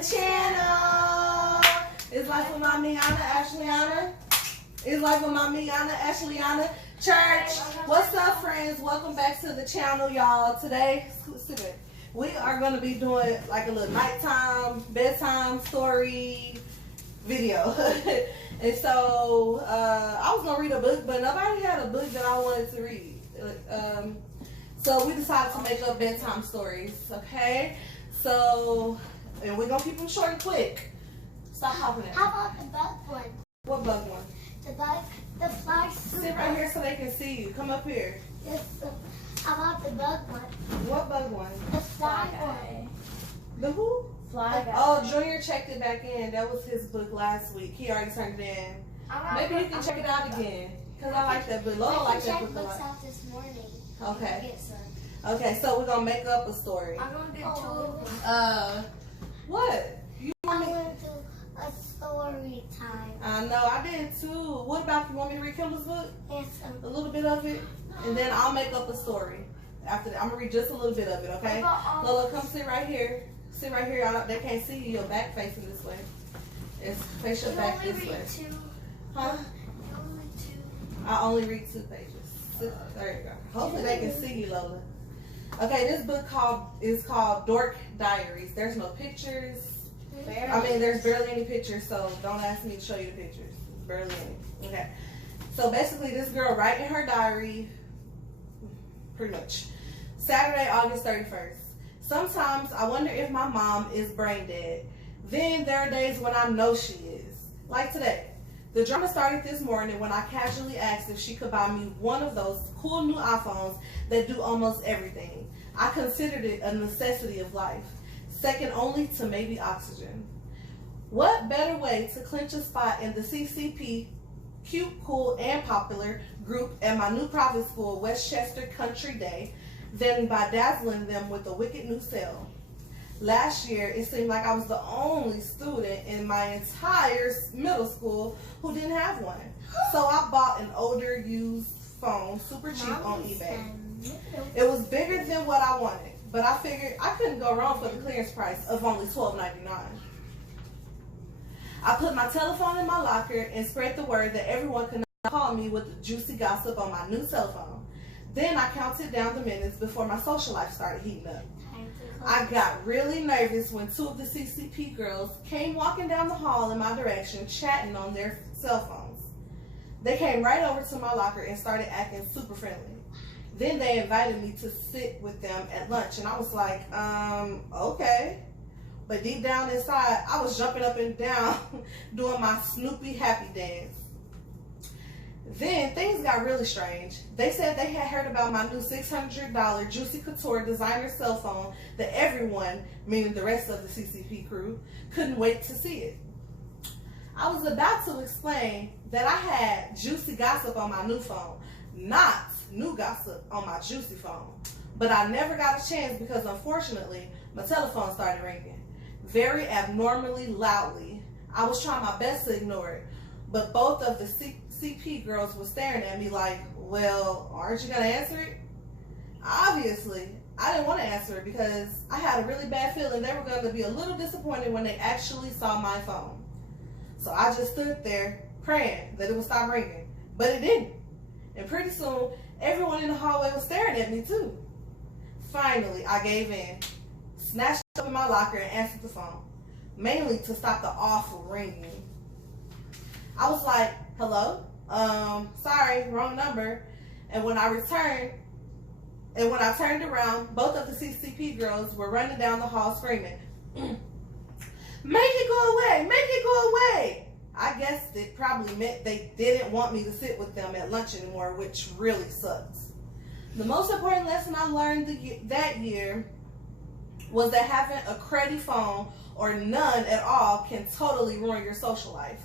the channel. It's like with my Miana Ashleana. It's like with my Miana Ashleana. Church, what's up, friends? Welcome back to the channel, y'all. Today, we are going to be doing like a little nighttime, bedtime story video. And so, I was going to read a book, but nobody had a book that I wanted to read. So we decided to make up bedtime stories, okay? So, and we're going to keep them short and quick. Stop hopping at me. How about the bug one? What bug one? The bug, the fly. Sit right here so they can see you. Come up here. How about the bug one? What bug one? The fly one. The who? Fly guy. Oh, Junior checked it back in. That was his book last week. He already turned it in. Maybe you can check it out again. Because I like that book. Lola liked that book a lot. Out this morning. Okay. Okay, so we're going to make up a story. I'm going to do two of them. What? You want me? I'm going to do a story time. I know, I did too. What about, you want me to read Kimber's book? Yes. A little bit of it? And then I'll make up a story. After that, I'm going to read just a little bit of it, okay? Lola, come sit right here. Sit right here. They can't see you. Your back facing this way. Face your back this way. Two. Huh? Only two. I only read 2 pages. There you go. Hopefully they can see you, Lola. Okay, this book is called Dork Diaries. There's no pictures. I mean, there's barely any pictures, so don't ask me to show you the pictures. Barely any. Okay. So basically, this girl writing her diary, pretty much. Saturday, August 31st. Sometimes I wonder if my mom is brain dead. Then there are days when I know she is. Like today. The drama started this morning when I casually asked if she could buy me one of those cool new iPhones that do almost everything. I considered it a necessity of life, second only to maybe oxygen. What better way to clinch a spot in the CCP, cute, cool, and popular group at my new private school, Westchester Country Day, than by dazzling them with a wicked new cell? Last year, it seemed like I was the only student in my entire middle school who didn't have one. So I bought an older used phone, super cheap on eBay. It was bigger than what I wanted, but I figured I couldn't go wrong for the clearance price of only $12.99. I put my telephone in my locker and spread the word that everyone could not call me with juicy gossip on my new cell phone. Then I counted down the minutes before my social life started heating up. I got really nervous when 2 of the CCP girls came walking down the hall in my direction, chatting on their cell phones. They came right over to my locker and started acting super friendly. Then they invited me to sit with them at lunch, and I was like, okay. But deep down inside, I was jumping up and down, doing my Snoopy happy dance. Then things got really strange. They said they had heard about my new $600 Juicy Couture designer cell phone that everyone, meaning the rest of the CCP crew, couldn't wait to see it. I was about to explain that I had juicy gossip on my new phone, not new gossip on my juicy phone. But I never got a chance because unfortunately, my telephone started ringing. Very abnormally loudly. I was trying my best to ignore it, but both of the CP girls were staring at me like, well, aren't you going to answer it? Obviously, I didn't want to answer it because I had a really bad feeling they were going to be a little disappointed when they actually saw my phone. So I just stood there praying that it would stop ringing, but it didn't. And pretty soon, everyone in the hallway was staring at me too. Finally, I gave in, snatched up in my locker and answered the phone, mainly to stop the awful ringing. I was like, hello? Sorry, wrong number. And when I turned around, both of the CCP girls were running down the hall screaming, make it go away, make it go away. I guess it probably meant they didn't want me to sit with them at lunch anymore, which really sucks. The most important lesson I learned that year was that having a cruddy phone or none at all can totally ruin your social life.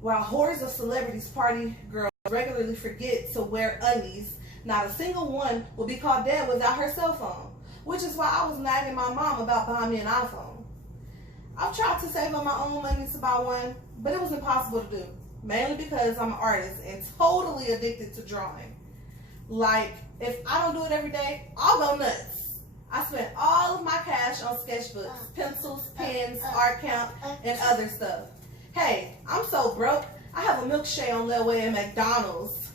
While hordes of celebrities party girls regularly forget to wear undies, not a single one will be caught dead without her cell phone, which is why I was nagging my mom about buying me an iPhone. I've tried to save up my own money to buy one, but it was impossible to do, mainly because I'm an artist and totally addicted to drawing. Like, if I don't do it every day, I'll go nuts. I spent all of my cash on sketchbooks, pencils, pens, art count, and other stuff. Hey, I'm so broke, I have a milkshake on Leeway at McDonald's.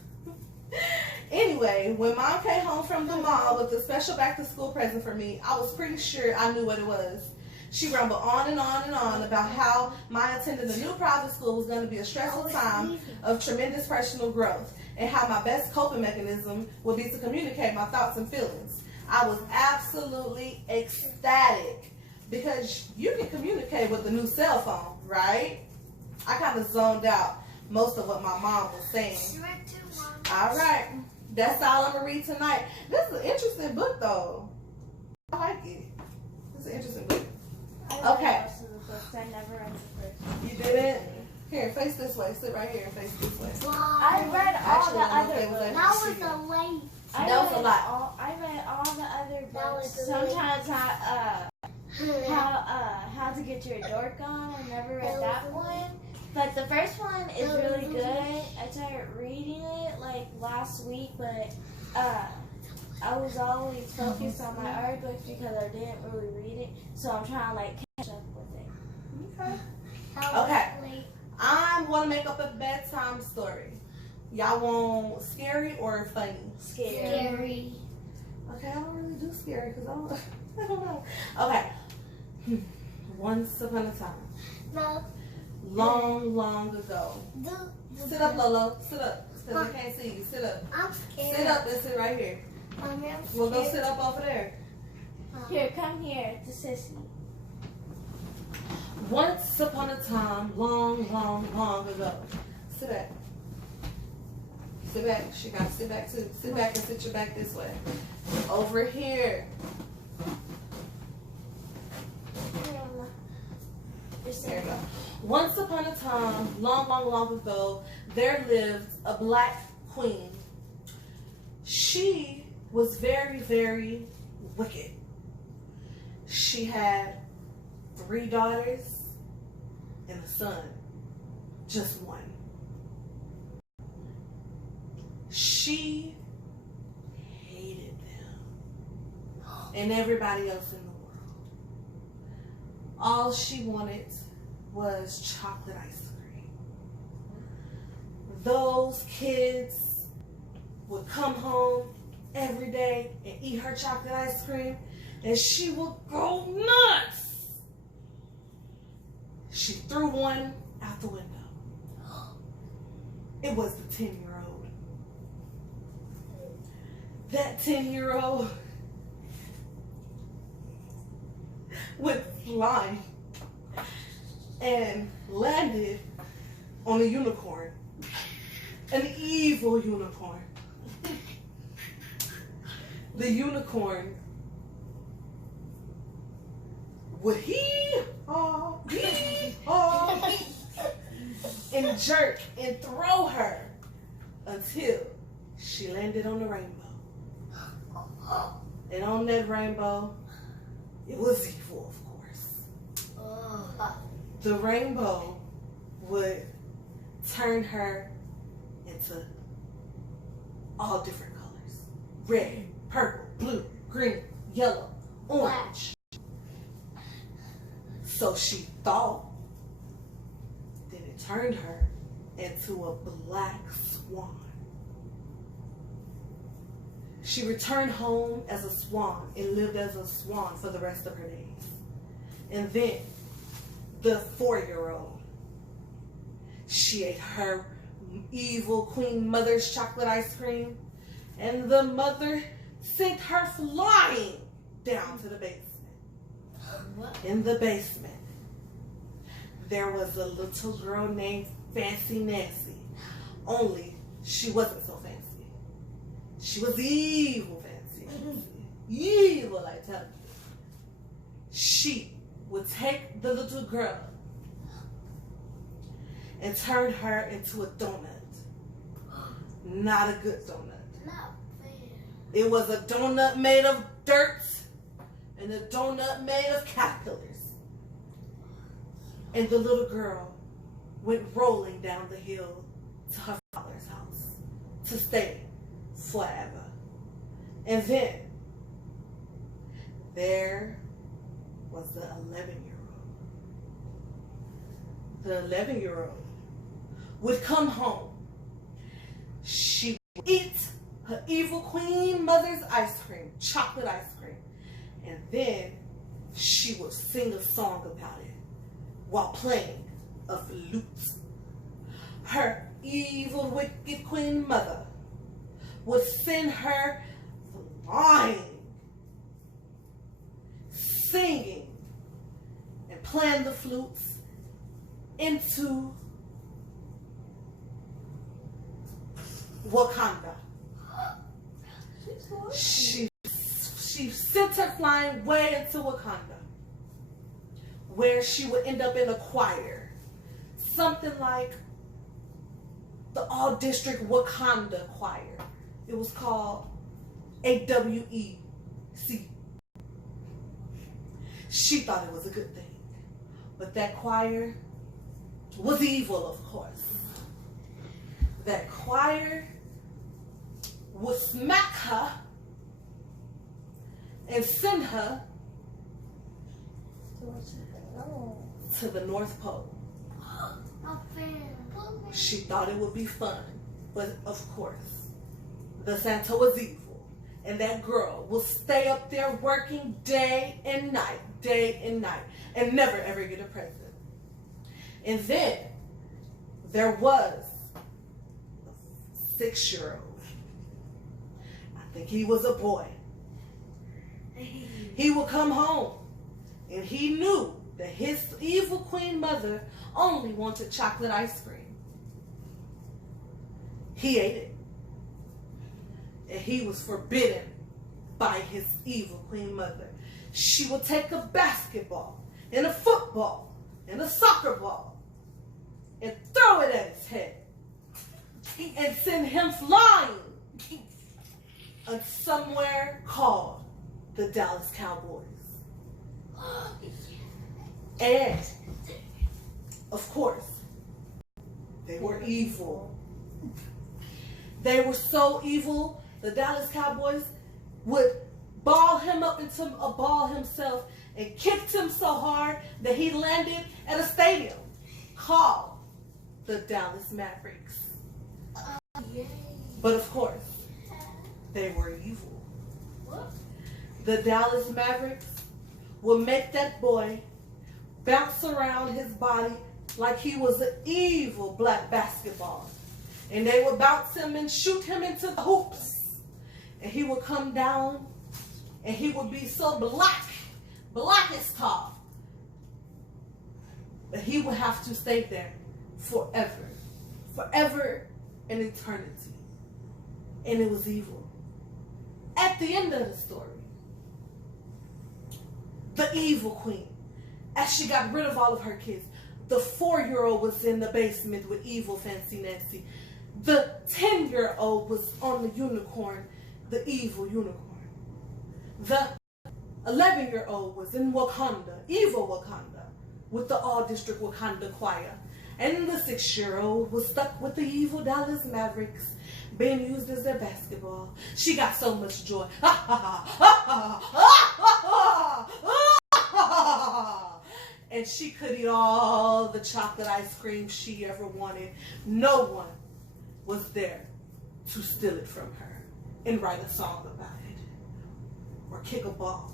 Anyway, when Mom came home from the mall with a special back-to-school present for me, I was pretty sure I knew what it was. She rumbled on and on and on about how my attending a new private school was going to be a stressful time of tremendous personal growth, and how my best coping mechanism would be to communicate my thoughts and feelings. I was absolutely ecstatic because you can communicate with the new cell phone, right? I kind of zoned out most of what my mom was saying. All right, that's all I'm going to read tonight. This is an interesting book, though. I like it. It's an interesting book. Okay. I never read the first one. You didn't? Here, face this way. Sit right here and face this way. I read all the other books. That was a late. That was a lot. I read all the other That was books. a Sometimes how to get your dork on. I never read that one. But the first one is really good. I started reading it like last week, but I was always focused on my art books because I didn't really read it. So I'm trying to like catch up with it. Okay. Okay. I'm going to make up a bedtime story. Y'all want scary or funny? Scary. Okay, I don't really do scary because I don't know. Okay. Once upon a time. No. Long, long ago. Sit up, Lolo. Sit up. Because I can't see you. Sit up. I'm scared. Sit up and sit right here. Mommy, I'm We'll go scared. sit up over there. Here, come here to Sissy. Once upon a time, long, long, long ago. Sit back. Sit back. She got to sit back too. Sit back and sit your back this way. Over here. There you go. Once upon a time, long, long, long ago, there lived a black queen. She was very, very wicked. She had 3 daughters and a son. Just one. She hated them and everybody else in the world. All she wanted was chocolate ice cream. Those kids would come home every day and eat her chocolate ice cream, and she would go nuts. She threw one out the window. It was the 10-year-old. That 10-year-old went flying and landed on a unicorn. An evil unicorn. The unicorn would hee-haw, hee-haw, and jerk and throw her until she landed on the rainbow. And on that rainbow, it was evil, of course. The rainbow would turn her into all different colors. Red, purple, blue, green, yellow, orange. So she thought that it turned her into a black swan. She returned home as a swan and lived as a swan for the rest of her days. And then the 4-year-old, she ate her evil queen mother's chocolate ice cream, and the mother sent her flying down to the basement. In the basement, there was a little girl named Fancy Nancy. Only she wasn't so fancy. She was evil Fancy Nancy. Evil, I tell you. She would take the little girl and turn her into a donut. Not a good donut. It was a donut made of dirt and a donut made of caterpillars. And the little girl went rolling down the hill to her father's house to stay forever. And then there was the 11-year-old. The 11-year-old would come home. She would eat her evil queen mother's ice cream, chocolate ice cream, and then she would sing a song about it while playing a flute. Her evil, wicked queen mother would send her flying, singing, and playing the flutes into Wakanda. She sent her flying way into Wakanda, where she would end up in a choir, something like the All District Wakanda Choir. It was called AWEC. She thought it was a good thing, but that choir was evil, of course. That choir would smack her and send her to the North Pole. She thought it would be fun, but of course, the Santa was evil, and that girl will stay up there working day and night, and never ever get a present. And then there was a 6-year-old. I think he was a boy. He would come home, and he knew that his evil queen mother only wanted chocolate ice cream. He ate it, and he was forbidden by his evil queen mother. She would take a basketball and a football and a soccer ball and throw it at his head and send him flying somewhere called the Dallas Cowboys. And, of course, they were evil. They were so evil, the Dallas Cowboys would ball him up into a ball himself and kicked him so hard that he landed at a stadium called the Dallas Mavericks. But of course, they were evil. The Dallas Mavericks would make that boy bounce around his body like he was an evil black basketball. And they would bounce him and shoot him into the hoops. And he would come down and he would be so black as tar. But he would have to stay there forever and eternity. And it was evil. At the end of the story, the evil queen, as she got rid of all of her kids, the 4-year-old was in the basement with evil Fancy Nancy. The 10-year-old was on the unicorn, the evil unicorn. The 11-year-old was in Wakanda, evil Wakanda, with the All District Wakanda Choir. And the 6-year-old was stuck with the evil Dallas Mavericks, being used as their basketball. She got so much joy. And she could eat all the chocolate ice cream she ever wanted. No one was there to steal it from her and write a song about it, or kick a ball,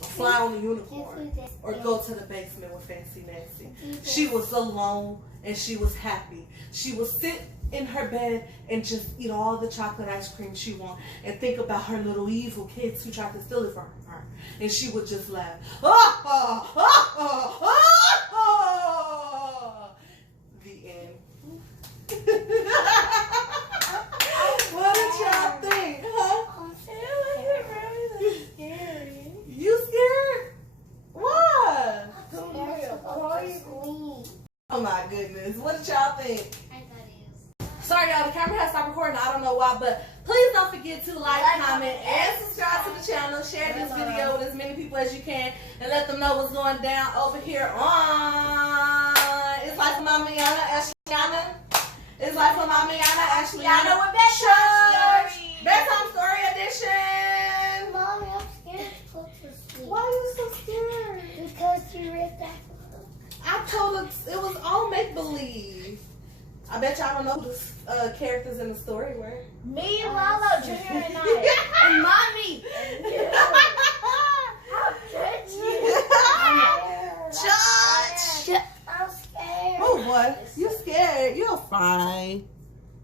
or fly on a unicorn, or go to the basement with Fancy Nancy. She was alone and she was happy. She would sit in her bed and just eat all the chocolate ice cream she wanted and think about her little evil kids who tried to steal it from her. And she would just laugh. The end. What did y'all think, huh? It wasn't really that scary. You scared? What? Oh my goodness. What did y'all think? Sorry y'all, the camera has stopped recording. I don't know why, but please don't forget to like, comment, and subscribe to the channel. Share this video with as many people as you can and let them know what's going down over here on It's Life with Mama Yana, Ashliana. It's Life with Mama Yana, Ashliana with Bedtime Story. Bedtime Story Edition. Mommy, I'm scared. Why are you so scared? Because you ripped that. I told her it was all make believe. I bet y'all don't know who the characters in the story were. Me, Lalo, Junior, and I. And Mommy. How could you? Judge! I'm scared. Oh boy, you scared. You're fine.